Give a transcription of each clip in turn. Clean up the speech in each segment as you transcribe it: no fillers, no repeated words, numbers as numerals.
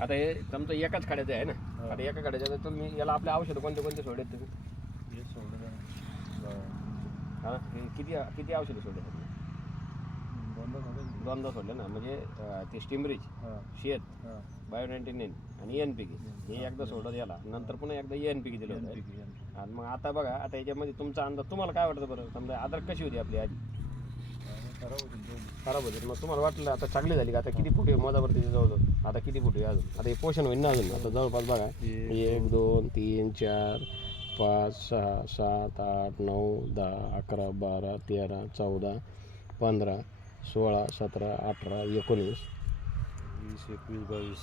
आता हे तुमचं एकाच खाड्याचं आहे ना. आता एका खाड्याचं तुम्ही याला आपले औषध कोणते कोणते सोडलेत तुम्ही? हे सोडलं हा किती किती औषधं सोडले तुम्ही? दोनदा सोडले ना. म्हणजे ते स्टिमरीज, शेत, बायो99 आणि NPK हे एकदा सोडत याला, नंतर पुन्हा एकदा NPK दिलं होतं. आणि मग आता बघा, आता याच्यामध्ये तुमचा अंदाज तुम्हाला काय वाटतं बरं? समजा अद्रक कशी होती आपली आधी? खराब होती. मग तुम्हाला वाटलं आता चांगली झाली का? आता किती फुटे मोजावरती जवळजवळ आता किती फुटे अजून? आता हे पोषण होईल ना अजून. आता जवळपास बघा 1 2 3 4 5 6 7 8 9 10 11 12 13 14 15 16 17 18 19 20 21 22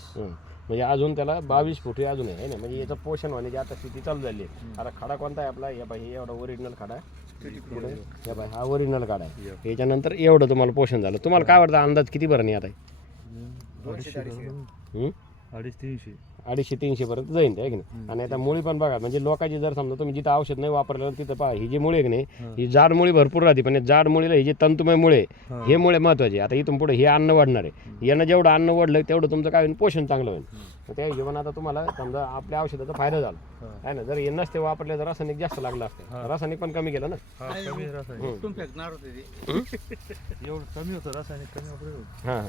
म्हणजे अजून त्याला 22 फुटे अजून आहे ना. म्हणजे याचं पोषण होण्याची आता स्थिती चालू झाली आहे. आता खडा कोणता आहे आपला? या बाई एवढा ओरिजिनल खडा पुढे या बाई हा ओरिजिनल खडा आहे. याच्यानंतर एवढं तुम्हाला पोषण झालं. तुम्हाला काय वाटतं अंदाज किती भरणी आता? 250-300 पर्यंत जाईल आहे की नाही. आणि आता मुळी पण बघा, म्हणजे लोकांची जर समजा तुम्ही जिथं औषध नाही वापरलं तिथं पहा, ही जी मुळी आहे की नाही, ही जाड मुळी भरपूर राहते. पण जाड मुळीला ही जी तंतुमय मुळे हे मुळे महत्वाचे. आता इथून पुढे हे अन्न वाढणार आहे. यानं जेवढं अन्न वाढलं तेवढं तुमचं काय होईल? पोषण चांगलं होईल. त्या हिशोबाने आता तुम्हाला समजा आपल्या औषधाचा फायदा झाला आहे ना. जर हे नसते वापरले तर रासायनिक जास्त लागलं असतं. रासायनिक पण कमी केलं ना. कमी रासायनिक फेकणार होते ते एवढं कमी होतं रासायनिक कमी वापरत हां